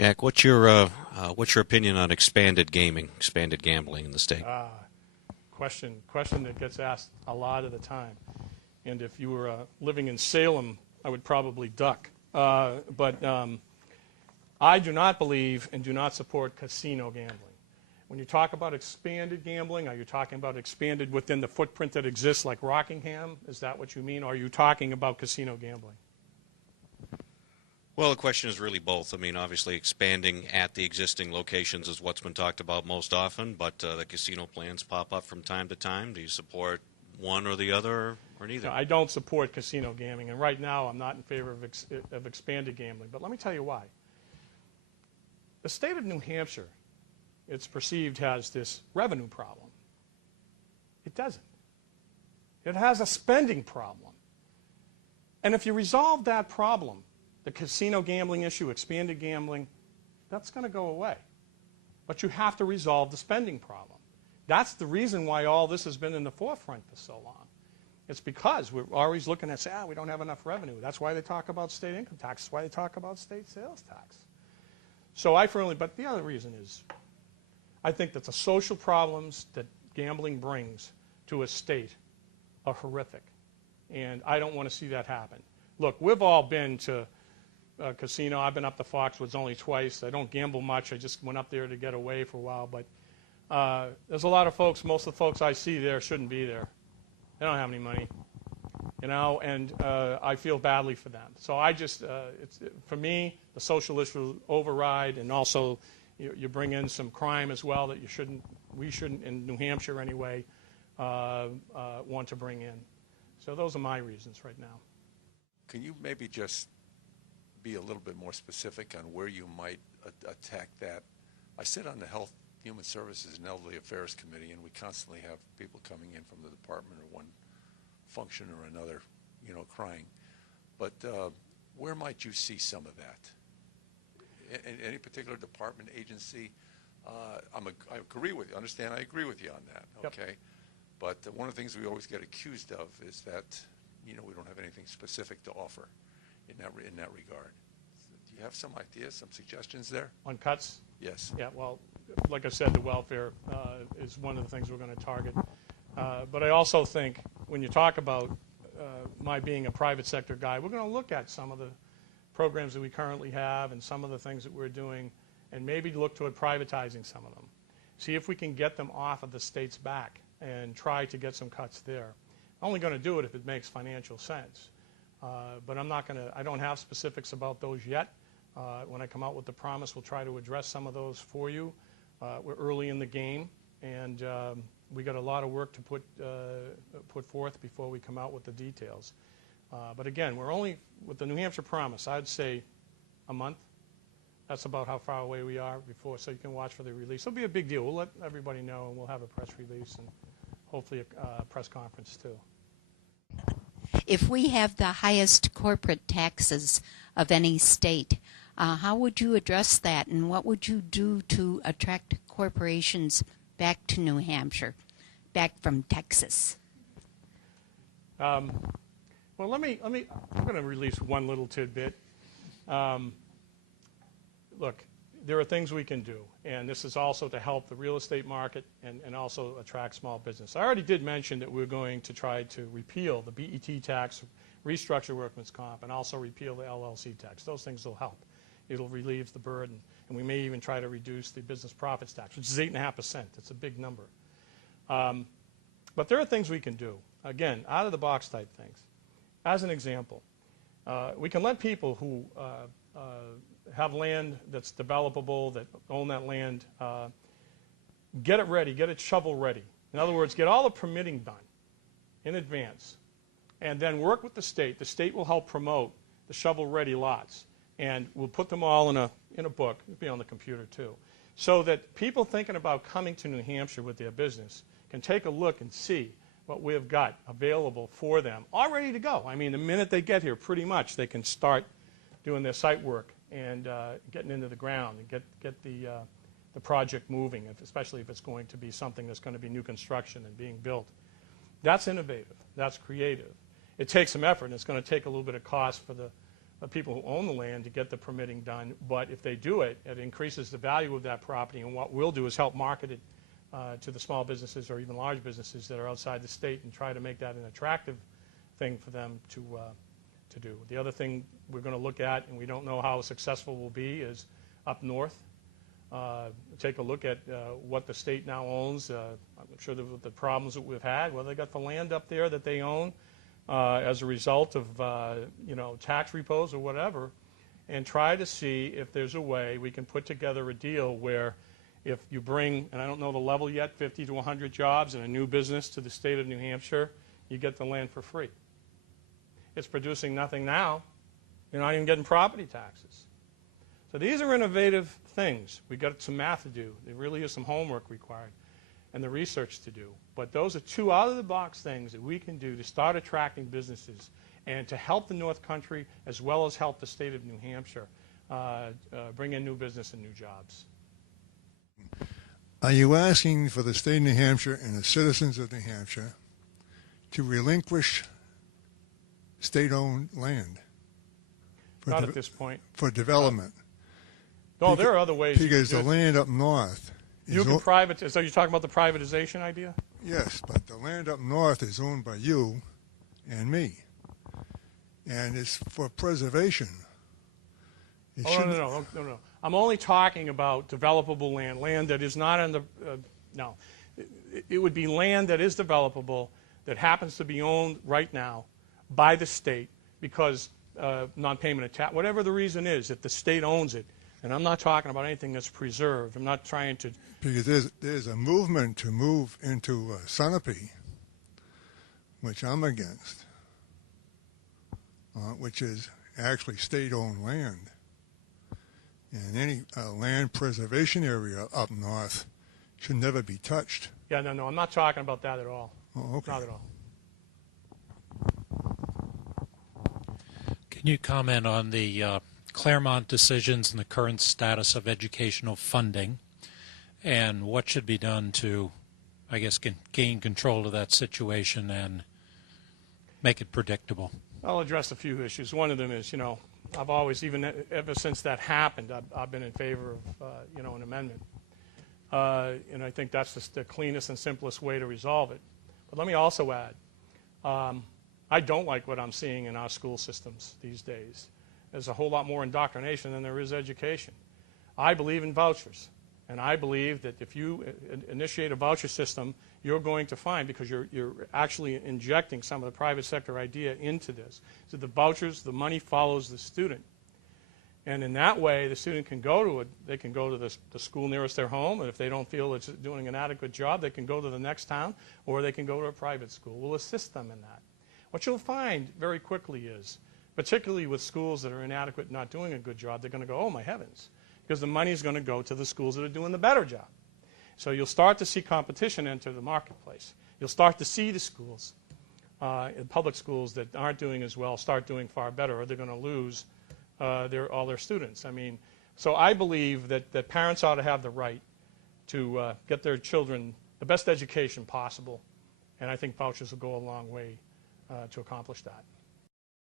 Jack, what's your opinion on expanded gambling in the state? Question that gets asked a lot of the time. And if you were living in Salem, I would probably duck. But I do not believe and do not support casino gambling. When you talk about expanded gambling, are you talking about expanded within the footprint that exists like Rockingham? Is that what you mean? Or are you talking about casino gambling? Well, the question is really both. I mean, obviously expanding at the existing locations is what's been talked about most often, but the casino plans pop up from time to time. Do you support one or the other or neither? No, I don't support casino gambling, and right now I'm not in favor of expanded gambling. But let me tell you why. The state of New Hampshire, it's perceived, has this revenue problem. It doesn't. It has a spending problem. And if you resolve that problem, the casino gambling issue, expanded gambling, that's going to go away. But you have to resolve the spending problem. That's the reason why all this has been in the forefront for so long. It's because we're always looking at, we don't have enough revenue. That's why they talk about state income tax. That's why they talk about state sales tax. So but the other reason is, I think that the social problems that gambling brings to a state are horrific. And I don't want to see that happen. Look, we've all been to casino. I've been up to Foxwoods only twice. I don't gamble much. I just went up there to get away for a while. But there's a lot of folks, most of the folks I see there shouldn't be there. They don't have any money, and I feel badly for them. So for me, the social issue override, and also you bring in some crime as well that we shouldn't in New Hampshire anyway, want to bring in. So those are my reasons right now. Can you maybe just be a little bit more specific on where you might attack that? I sit on the Health, Human Services, and Elderly Affairs Committee, and we constantly have people coming in from the department or one function or another, crying. But where might you see some of that? In any particular department, agency? I agree with you. Understand? I agree with you on that. Okay. Yep. But one of the things we always get accused of is that we don't have anything specific to offer in that regard. Do you have some ideas, some suggestions there? On cuts? Yes. Yeah, well, like I said, the welfare is one of the things we're going to target. But I also think when you talk about my being a private sector guy, we're going to look at some of the programs that we currently have and some of the things that we're doing and maybe look toward privatizing some of them. See if we can get them off of the state's back and try to get some cuts there. I'm only going to do it if it makes financial sense. But I don't have specifics about those yet. When I come out with the promise, we'll try to address some of those for you. We're early in the game, and we got a lot of work to put forth before we come out with the details. But again, we're only, with the New Hampshire promise, I'd say a month. That's about how far away we are before, so you can watch for the release. It'll be a big deal. We'll let everybody know, and we'll have a press release and hopefully a press conference too. If we have the highest corporate taxes of any state, how would you address that, and what would you do to attract corporations back to New Hampshire, back from Texas? Well, I'm going to release one little tidbit. Look, there are things we can do, and this is also to help the real estate market and also attract small business. I already did mention that we're going to try to repeal the BET tax, restructure workman's comp, and also repeal the LLC tax. Those things will help. It'll relieve the burden, and we may even try to reduce the business profits tax, which is 8.5%. It's a big number. But there are things we can do. Again, out-of-the-box type things. As an example, we can let people who have land that's developable, that own that land, get it ready, get it shovel ready. In other words, get all the permitting done in advance, and then work with the state. The state will help promote the shovel-ready lots, and we'll put them all in a book. It'll be on the computer too, so that people thinking about coming to New Hampshire with their business can take a look and see what we've got available for them, all ready to go. I mean, the minute they get here, pretty much they can start doing their site work and getting into the ground and get the project moving, especially if it's going to be something that's going to be new construction and being built. That's innovative. That's creative. It takes some effort, and it's going to take a little bit of cost for people who own the land to get the permitting done, but if they do it, it increases the value of that property, and what we'll do is help market it to the small businesses or even large businesses that are outside the state and try to make that an attractive thing for them to do. The other thing we're going to look at, and we don't know how successful we'll be, is up north. Take a look at what the state now owns. I'm sure that the problems that we've had, well, they got the land up there that they own as a result of tax repos or whatever, and try to see if there's a way we can put together a deal where if you bring, and I don't know the level yet, 50 to 100 jobs and a new business to the state of New Hampshire, you get the land for free. It's producing nothing now. You're not even getting property taxes. So these are innovative things. We've got some math to do. There really is some homework required and the research to do. But those are two out-of-the-box things that we can do to start attracting businesses and to help the North Country as well as help the state of New Hampshire bring in new business and new jobs. Are you asking for the state of New Hampshire and the citizens of New Hampshire to relinquish state-owned land? Not at this point. For development? No, there are other ways. Because the land up north is... You can privatize. So you're talking about the privatization idea? Yes, but the land up north is owned by you and me. And it's for preservation. No. I'm only talking about developable land that is not on the... no. It would be land that is developable that happens to be owned right now by the state because non-payment of tax, whatever the reason is, if the state owns it. And I'm not talking about anything that's preserved. I'm not trying to... Because there's a movement to move into Sunapee, which I'm against, which is actually state-owned land. And any land preservation area up north should never be touched. Yeah, no, I'm not talking about that at all. Oh, okay. Not at all. Can you comment on the Claremont decisions and the current status of educational funding and what should be done to, I guess, gain control of that situation and make it predictable? I'll address a few issues. One of them is, I've always, even ever since that happened, I've been in favor of, an amendment. And I think that's the cleanest and simplest way to resolve it. But let me also add, I don't like what I'm seeing in our school systems these days. There's a whole lot more indoctrination than there is education. I believe in vouchers. And I believe that if you initiate a voucher system, you're going to find, because you're actually injecting some of the private sector idea into this, so the vouchers, the money follows the student. And in that way, the student can go to they can go to the school nearest their home, and if they don't feel it's doing an adequate job, they can go to the next town, or they can go to a private school. We'll assist them in that. What you'll find very quickly is, particularly with schools that are inadequate and not doing a good job, they're going to go, oh my heavens, because the money is going to go to the schools that are doing the better job. So you'll start to see competition enter the marketplace. You'll start to see the schools, public schools that aren't doing as well, start doing far better, or they're going to lose all their students. I mean, so I believe that parents ought to have the right to get their children the best education possible, and I think vouchers will go a long way to accomplish that.